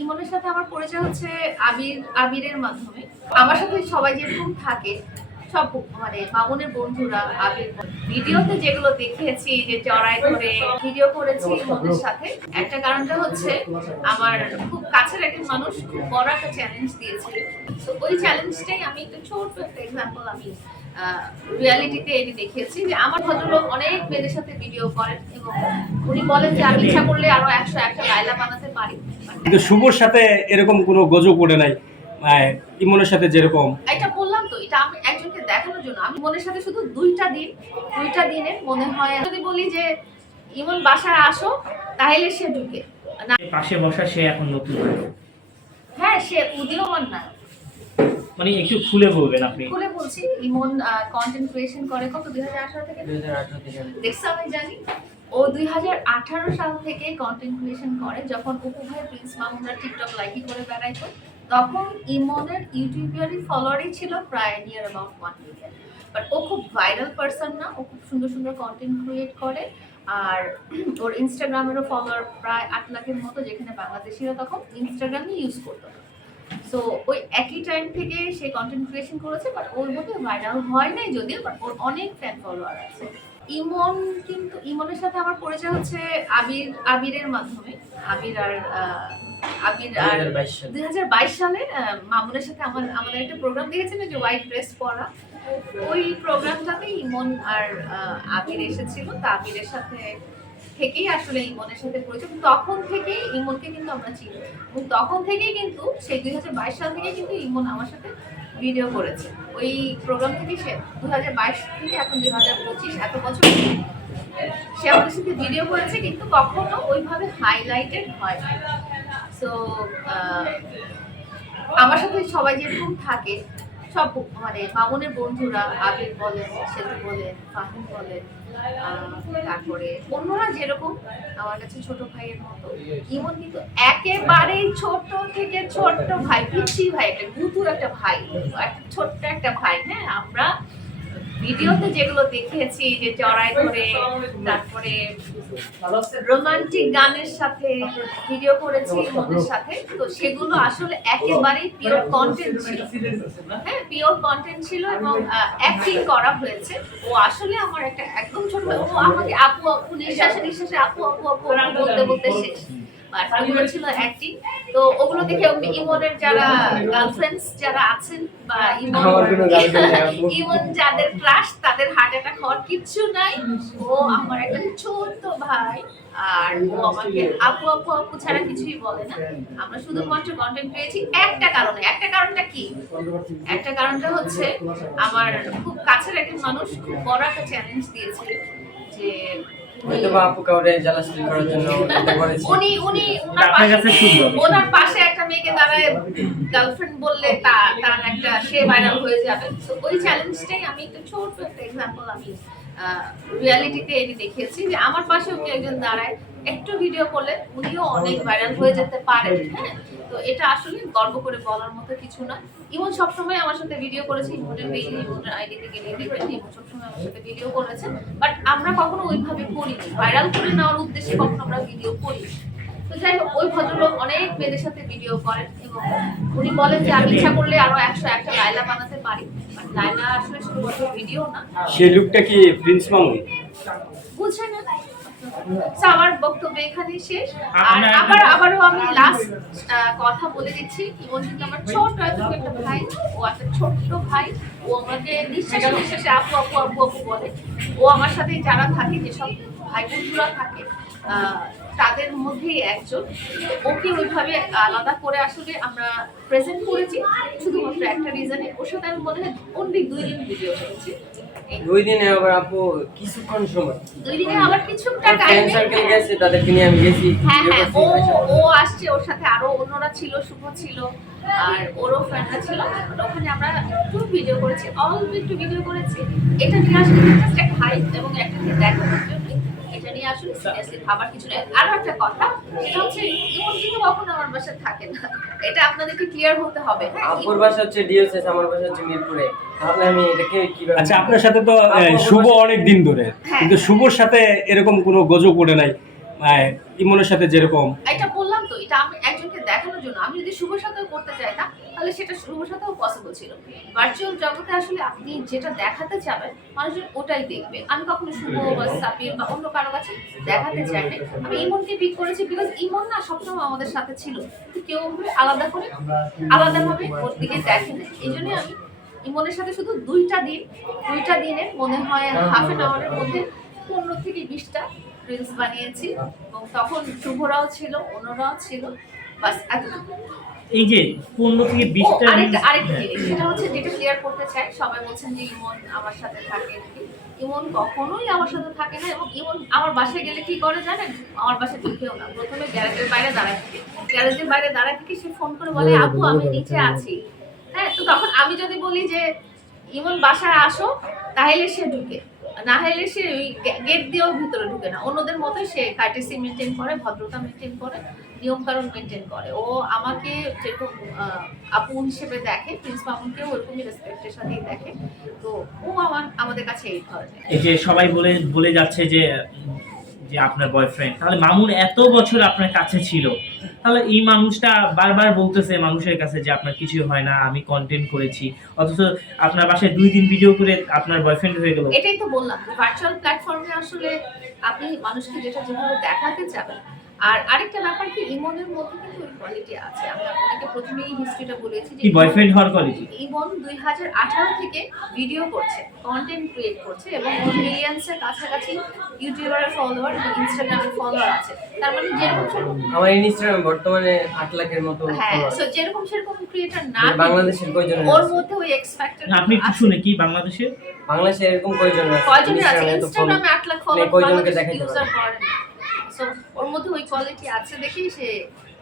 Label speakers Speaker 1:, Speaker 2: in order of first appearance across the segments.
Speaker 1: ইমনের সাথে আমার পরিচয় হচ্ছে আবির, আবিরের মাধ্যমে। আমার সাথে সবাই যেরকম থাকে, সব মানে মামুনের বন্ধুরা, আবির ভিডিওতে যেগুলো দেখিয়েছি, যে চড়াই করে ভিডিও করেছি ইমনের সাথে, একটা কারণটা হচ্ছে আমার খুব কাছের একজন মানুষ খুব বড় একটা চ্যালেঞ্জ দিয়েছিল তো ওই চ্যালেঞ্জটাই আমি একটু ছোট একটা এক্সাম্পল আমি রিয়ালিটিতে এনে দেখিয়েছি যে আমার ভদ্রলোক অনেক মেয়েদের সাথে ভিডিও করেন এবং উনি বলেন যে আমি ইচ্ছা করলে আরও একশো একটা লাইলা বানাতে পারি।
Speaker 2: কিন্তু শুভর সাথে এরকম কোনো গজব ওঠে নাই ইমনের সাথে যেরকম?
Speaker 1: এটা বললাম তো এটা আমি একজনকে দেখানোর জন্য। আমি মনের সাথে শুধু দুইটা দিন দুইটা দিনে মনে হয় যদি বলি যে ইমন বাসায় আসো তাহলে সে ঢুকে। না।
Speaker 3: পাশে বসা সে এখন নতুন।
Speaker 1: হ্যাঁ সে উদীয়মান না।
Speaker 3: মানে একটু খুলে বলবেন আপনি।
Speaker 1: খুলে বলছি ইমন কন্টেন্ট ক্রিয়েশন করে কত দুই হাজার আঠারো থেকে? দেখছ আমি জানি। ও দুই হাজার আঠারো সাল থেকে কন্টেন্ট ক্রিয়েশন করে যখন অপু ভাই প্রিন্স মামুনরা টিকটক লাইকি করে বেড়াইতো তখন ইমনের ইউটিউবারই ফলোয়ারই ছিল প্রায় near about one million but ও খুব ভাইরাল পারসন না ও খুব সুন্দর সুন্দর কন্টেন্ট ক্রিয়েট করে আর ওর ইনস্টাগ্রামেরও ফলোয়ার প্রায় আট লাখের মতো যেখানে বাংলাদেশিরা তখন ইনস্টাগ্রামই ইউজ করতো। সো ওই একই টাইম থেকে সে কন্টেন্ট ক্রিয়েশন করেছে বাট ওর মতো ভাইরাল হয় নাই যদিও বাট ওর অনেক ফ্যান ফলোয়ার আছে। ইমন কিন্তু ইমনের সাথে আমার পরিচয় হচ্ছে আবির আবিরের মাধ্যমে। আবির আর আবির আর দুই হাজার বাইশ সালে মামুনের সাথে আমার আমাদের একটা প্রোগ্রাম দেখেছেন যে হোয়াইট ড্রেস পরা। ওই প্রোগ্রামটাতে ইমন আর আবির এসেছিল। তা আবিরের সাথে থেকেই আসলে ইমনের সাথে পরিচয় তখন থেকেই ইমনকে কিন্তু আমরা চিনি। এবং তখন থেকেই কিন্তু সেই দুই হাজার বাইশ সাল থেকে কিন্তু ইমন আমার সাথে ভিডিও করেছে। ওই প্রোগ্রাম থেকে সে দু হাজার বাইশ থেকে এখন দুই হাজার পঁচিশ, এত বছর সে আমাদের সাথে ভিডিও করেছে, কিন্তু কখনো ওইভাবে হাইলাইটেড হয় সো আমার সাথে সবাই যেরকম থাকে, সব মানে মামুনের বন্ধুরা আবির বলেন সেতু বলেন, ফাহিম বলেন তারপরে অন্যরা যেরকম, আমার কাছে ছোট ভাইয়ের মতো। ইমন কিন্তু একেবারেই ছোট থেকে ছোট্ট ভাই পিচ্ছি ভাই, একটা গুতুর একটা ভাই, একটা ছোট্ট একটা ভাই হ্যাঁ? আমরা ভিডিওতে যেগুলো দেখিয়েছি, যে চড়াই করে তারপরে রোমান্টিক গানের সাথে ভিডিও করেছি ইমনের সাথে, তো সেগুলো আসলে একেবারেই পিওর কন্টেন্ট ছিল। হ্যাঁ পিওর কন্টেন্ট ছিল এবং অ্যাক্টিং করা হয়েছে। ও আসলে আমার একটা একদম ছোট ও আমাকে আপু আপু, নিঃশ্বাসে নিঃশ্বাসে আপু আপু আপু বলতে বলতে শেষ। আর ওগুলো ছিল অ্যাক্টিং তো ওগুলো দেখে ইমনের যারা গার্লফ্রেন্ডস যারা আছেন বা ইমন যাদের ক্রাশ তাদের হার্ট অ্যাটাক হওয়ার কিচ্ছু নাই। ও আমার একটা ছোট্ট ভাই আর ও আমাকে আপু আপু আপু ছাড়া কিছুই বলে না। আমরা শুধুমাত্র কন্টেন্ট পেয়েছি একটা কারণে। একটা কারণটা কি? একটা কারণটা হচ্ছে আমার খুব কাছের একজন মানুষ খুব বড় একটা চ্যালেঞ্জ দিয়েছিল যে
Speaker 4: হয়তো বা আপু কাউরে জ্বালাশুলি করার জন্য এটা করেছি
Speaker 1: উনি উনি ওনার
Speaker 3: আপনার
Speaker 1: পাশে
Speaker 3: কাছে শুনব
Speaker 1: ওনার পাশে একটা মেয়েকে দাঁড়ায় গার্লফ্রেন্ড বললে তা তার একটা সে ভাইরাল হয়ে যাবে। তো ওই চ্যালেঞ্জটাই আমি একটু ছোট একটা এক্সাম্পল আমি রিয়ালিটিতে এনে দেখিয়েছি যে আমার পাশেও কেউ একজন দাঁড়ায়, একটু ভিডিও করলে উনিও অনেক ভাইরাল হয়ে যেতে পারেন হ্যাঁ? তো এটা আসলে গর্ব করে বলার মতো কিছু না। ইমন সবসময় আমার সাথে ভিডিও করেছে, ইমনের পেজ ইমনের আইডি থেকে রেডি দেখবেন ইমন সবসময় আমার সাথে ভিডিও করেছে। বাট আমরা কখনো ওইভাবে করিনি। ভাইরাল করে নেওয়ার উদ্দেশ্যে কখনো আমরা ভিডিও করি তো যাই হোক ওই ভদ্রলোক অনেক মেয়েদের সাথে ভিডিও করেন এবং উনি বলেন যে আমি ইচ্ছা করলে আরও একশো একটা লাইলা বানাতে পারি। বাট লাইলা আসলে শুধুমাত্র ভিডিও না।
Speaker 2: সেই লুকটা কি প্রিন্স মামুন
Speaker 1: বুঝছে না? আমার বক্তব্য এখানেই শেষ। আর আবার আবারও আমি লাস্ট কথা বলে দিচ্ছি। ইমন কিন্তু আমার ছোট একটা ভাই। ও একটা ছোট্ট ভাই। ও আমাকে নিঃশ্বাসে নিঃশ্বাসে আপু আপু আপু আপু বলে। ও আমার সাথে যারা থাকে যেসব ভাই বোনগুলো থাকে আহ, তাদের মধ্যেই একজন। ওকে ওইভাবে আলাদা করে আসলে আমরা প্রেজেন্ট করেছি। শুধুমাত্র একটা রিজনে ওর সাথে আমি মনে হয় অনলি দুই দিন ভিডিও করেছি।
Speaker 4: দুই দিনে আবার আপু কিছুক্ষণ সময়।
Speaker 1: দুই দিনে আবার কিছুটা টাইমে
Speaker 4: সার্কেল গেছে তাদেরকে নিয়ে আমি গেছি
Speaker 1: হ্যাঁ হ্যাঁ ও। ও আসছে ওর সাথে আরও অন্যরা ছিল শুভ ছিল আর ওরও ফ্রেন্ডরা ছিল। ওখানে আমরা একটু ভিডিও করেছি অল্প একটু ভিডিও করেছি। এটা নিয়ে আসলে জাস্ট একটা হাইপ এবং একটা দেখানোর জন্য এটা নিয়ে আসলে সিরিয়াসলি ভাবার কিছু নেই। আরও একটা কথা সেটা হচ্ছে ইমন কিন্তু কখনো আমার বাসায় থাকে না। এটা আপনাদেরকে ক্লিয়ার হতে হবে। হ্যাঁ
Speaker 4: আপুর বাসা হচ্ছে ডিওসএস আমার বাসা হচ্ছে মিরপুরে। তাহলে আমি এটাকে কীভাবে
Speaker 2: আচ্ছা আপনার সাথে তো শুভ অনেক দিন ধরে।
Speaker 1: হ্যাঁ।
Speaker 2: কিন্তু শুভর সাথে এরকম কোনো গজব করে নাই। ইমনের সাথে যেরকম।
Speaker 1: এটা বললাম তো এটা আমি একজনকে দেখানোর জন্য। আমি যদি শুভ সাথেও করতে চাইতাম তাহলে সেটা শুভ সাথেও পসিবল ছিল। ভার্চুয়াল জগতে আসলে আপনি যেটা দেখাতে চাবেন মানুষজন ওটাই দেখবে। আমি কখনো শুভ বা সাপির বা অন্য কারও কাছে দেখাতে চাই না আমি ইমনকে পিক করেছি বিকজ ইমন না সবসময় আমাদের সাথে ছিল। কেউ আলাদা করে আলাদাভাবে ওর দিকে দেখে না এই জন্যই আমি ইমনের সাথে শুধু দুইটা দিন দুইটা দিনে মনে হয় হাফ এন আওয়ারের মধ্যে পনেরো থেকে বিশটা রিলস বানিয়েছি। এবং তখন শুভরাও ছিল অন্যরাও ছিল। বাস এতটুকু।
Speaker 3: এই যে পনেরো থেকে বিশটা
Speaker 1: আরেকটা আরেকটা
Speaker 3: হ্যাঁ।
Speaker 1: জিনিস সেটা হচ্ছে যেটা ক্লিয়ার করতে চাই সবাই বলছেন যে ইমন আমার সাথে থাকে। ইমন কখনোই আমার সাথে থাকে না এবং ইমন আমার বাসায় গেলে কি করে জানেন? আমার বাসায় ঢুকেও না। প্রথমে গ্যারেজের বাইরে দাঁড়ায় থাকে। গ্যারেজের বাইরে দাঁড়ায় থেকে সে ফোন করে বলে আপু আমি নিচে আছি। হ্যাঁ তো তখন আমি যদি বলি যে ইমন বাসায় আসো তাহলে সে ঢুকে। না হলে সে ওই গেট দিয়েও ভিতরে ঢুকে না। অন্যদের মতোই সে কার্টেসি মেনটেন করে ভদ্রতা মেনটেন করে। নিয়ম কানুন মেনটেন করে। ও আমাকে যেরকম আপু হিসেবে দেখে প্রিন্স মামুনকেও ওরকমই রেসপেক্টের সাথেই দেখে। তো ও আমার আমাদের কাছে এই ধরনের।
Speaker 3: এই যে সবাই বলে বলে যাচ্ছে যে যে আপনার বয়ফ্রেন্ড তাহলে মামুন এত বছর আপনার কাছে ছিল তাহলে এই মানুষটা বারবার বলতেছে মানুষের কাছে যে আপনার কিছু হয় না আমি কন্টেন্ট করেছি। অথচ আপনার বাসায় দুই দিন ভিডিও করে আপনার বয়ফ্রেন্ড হয়ে গেল।
Speaker 1: এটাই তো বললাম ভার্চুয়াল প্ল্যাটফর্মে আসলে আপনি মানুষকে যেটা যেভাবে দেখাতে চাবেন আর আরেকটা ব্যাপার কি ইমনের মধ্যে কিন্তু ওই কোয়ালিটি আছে। আমি আপনাকে প্রথমেই হিস্ট্রিটা বলেছি যে
Speaker 3: কি বয়ফ্রেন্ড হওয়ার কোয়ালিটি
Speaker 1: ইমন দুই হাজার আঠারো থেকে ভিডিও করছে কন্টেন্ট ক্রিয়েট করছে এবং ওর মিলিয়ন্সের কাছাকাছি ইউটিউবারের ফলোয়ার এবং ইনস্টাগ্রামের ফলোয়ার আছে। তার মানে যেরকম
Speaker 4: আমার ইনস্টাগ্রাম বর্তমানে আট লাখের মতো
Speaker 1: হ্যাঁ so যেরকম সেরকম ক্রিয়েটার না
Speaker 4: মানে বাংলাদেশের কয়জন
Speaker 1: ওর মধ্যে ওই এক্স ফ্যাক্টর
Speaker 3: আপনি একটু শুনে কি বাংলাদেশে
Speaker 4: বাংলাদেশে এরকম কয়জন আছে?
Speaker 1: কয়জনের আছে?
Speaker 4: ইনস্টাগ্রামে
Speaker 1: আট লাখ
Speaker 4: মানে
Speaker 1: ফলোয়ার
Speaker 4: কয়জনকে পারে?
Speaker 1: করে সো ওর মধ্যে ওই কোয়ালিটি আছে দেখেই সে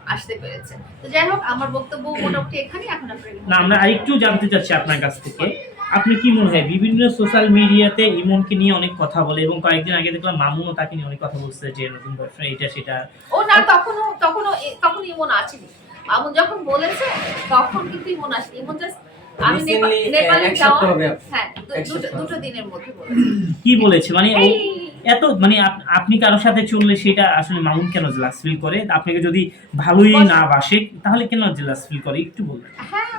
Speaker 1: আসতে পেরেছে। তো যাই হোক আমার বক্তব্য মোটামুটি এখানেই এখন আপনার
Speaker 3: না আমরা আরেকটু জানতে চাচ্ছি আপনার কাছ থেকে। আপনি কি মনে হয় বিভিন্ন সোশ্যাল মিডিয়াতে ইমনকে নিয়ে অনেক কথা বলে এবং কয়েকদিন আগে দেখলাম মামুনও তাকে নিয়ে অনেক কথা বলছে যে নতুন বয়ফ্রেন্ড এটা সেটা।
Speaker 1: ও না তখনও তখনও এ- তখন ইমন আসেনি। মামুন যখন বলেছে তখন কিন্তু ইমন আসেনি। ইমন জাস্ট আমি নেপালে যাওয়া হ্যাঁ দুটো দুটো দিনের মধ্যে বলেছে।
Speaker 3: কি বলেছে? মানে এত মানে আপ- আপনি কারোর সাথে চললে সেটা আসলে মামুন কেন জেলাস ফিল করে? আপনাকে যদি ভালোই না বাসে, তাহলে কেন জেলাস ফিল করে? একটু বলবেন
Speaker 1: হ্যাঁ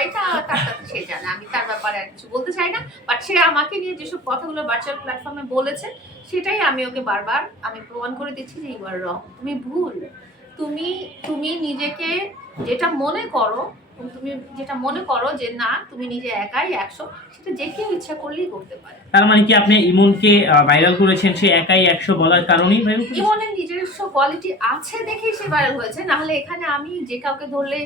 Speaker 1: এটা তার সে জানে। আমি তার ব্যাপারে আর কিছু বলতে চাই না। বাট সে আমাকে নিয়ে যেসব কথাগুলো ভার্চুয়াল প্ল্যাটফর্মে বলেছে, সেটাই আমি ওকে বারবার আমি প্রমাণ করে দিচ্ছি যে ইউ আর রং তুমি ভুল। তুমি তুমি নিজেকে যেটা মনে করো তুমি যেটা মনে করো যে না তুমি নিজে একাই একশো সেটা যে কেউ ইচ্ছা করলেই করতে পারে।
Speaker 3: তার মানে কি আপনি ইমনকে ভাইরাল করেছেন সে একাই একশো বলার কারণেই
Speaker 1: ইমনের নিজস্ব কোয়ালিটি আছে দেখেই সে ভাইরাল হয়েছে না হলে এখানে আমি যে কাউকে ধরলে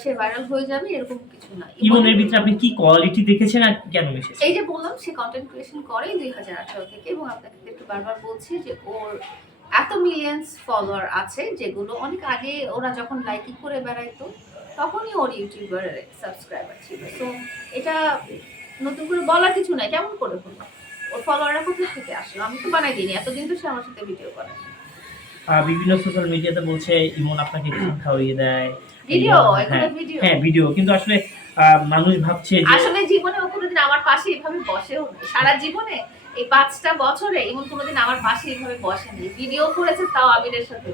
Speaker 1: সে ভাইরাল হয়ে যাবে এরকম কিছু না।
Speaker 3: ইমনের ভিতরে আপনি কি কোয়ালিটি দেখেছেন আর কেন এসেছে?
Speaker 1: এই যে বললাম সে কন্টেন্ট ক্রিয়েশন করে দুই হাজার আঠারো থেকে এবং আপনাকে একটু বারবার বলছি যে ওর এত মিলিয়ন্স ফলোয়ার আছে যেগুলো অনেক আগে ওরা যখন লাইকিং করে বেড়াইতো তখনই ওর ইউটিউবারের সাবস্ক্রাইবার ছিল। তো এটা নতুন করে বলার কিছু নাই কেমন করে হলো? ওর ফলোয়াররা কোথা থেকে আসলো? আমি তো বানাই দিইনি এতদিন তো সে আমার সাথে ভিডিও করে।
Speaker 3: বিভিন্ন সোশ্যাল মিডিয়াতে বলছে ইমন আপনাকে ঘুম খাওয়িয়ে দেয়।
Speaker 1: ভিডিও
Speaker 3: হ্যাঁ,
Speaker 1: ভিডিও
Speaker 3: হ্যাঁ ভিডিও কিন্তু আসলে মানুষ ভাবছে যে
Speaker 1: আসলে জীবনে ও কোনোদিন আমার পাশে এভাবে বসেও না সারা জীবনে এই পাঁচটা বছরে এমন কোনোদিন আমার পাশে এইভাবে বসেনি। ভিডিও করেছে তাও আবিরের সাথে।